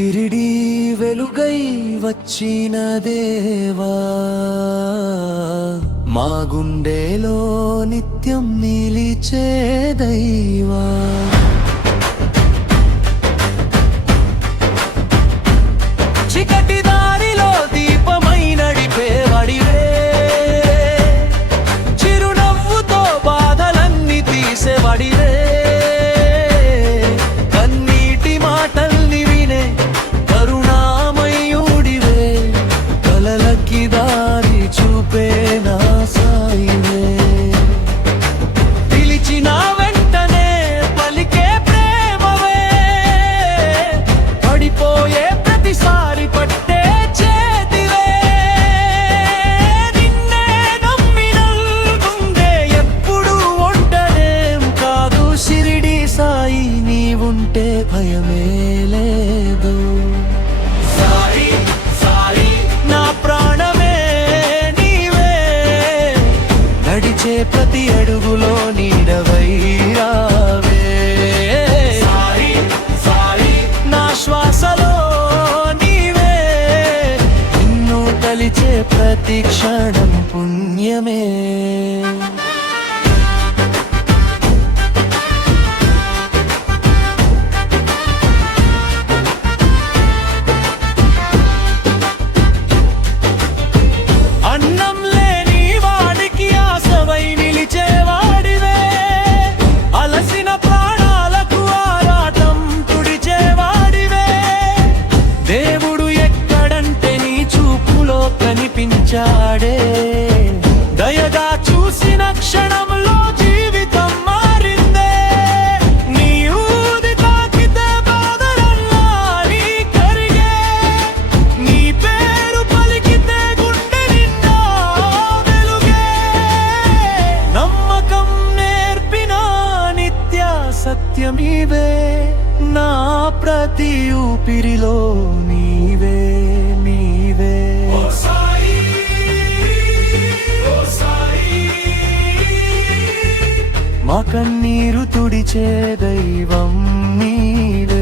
సిరిడి వెలుగై వచ్చిన దేవా, మా గుండెలో నిత్యం నిలిచే దైవా. చికటి దారిలో దీపమై నడిపేవాడివే, చిరునవ్వుతో బాధలన్నీ తీసేవాడివే. భయమే లేదు సాయి, సాయి నా ప్రాణమే నీవే, నడిచే ప్రతి అడుగులో నీడవై రావే. సాయి, సాయి నా శ్వాసలో నీవే, నిన్ను తలిచే ప్రతి క్షణం పుణ్యమే. కనిపించాడే దయగా చూసిన క్షణంలో జీవితం మారిందే. నీ ఊది తాకితే బాధలన్నా నీ కరిగే, నీ పేరు పలికితే గుండె నిండా వెలుగే. నమ్మకం నేర్పిన నిత్య సత్యమీవే, నా ప్రతి ఊపిరిలో నీవే నీవే. మా కన్నీరు తుడిచే దైవం నీవే.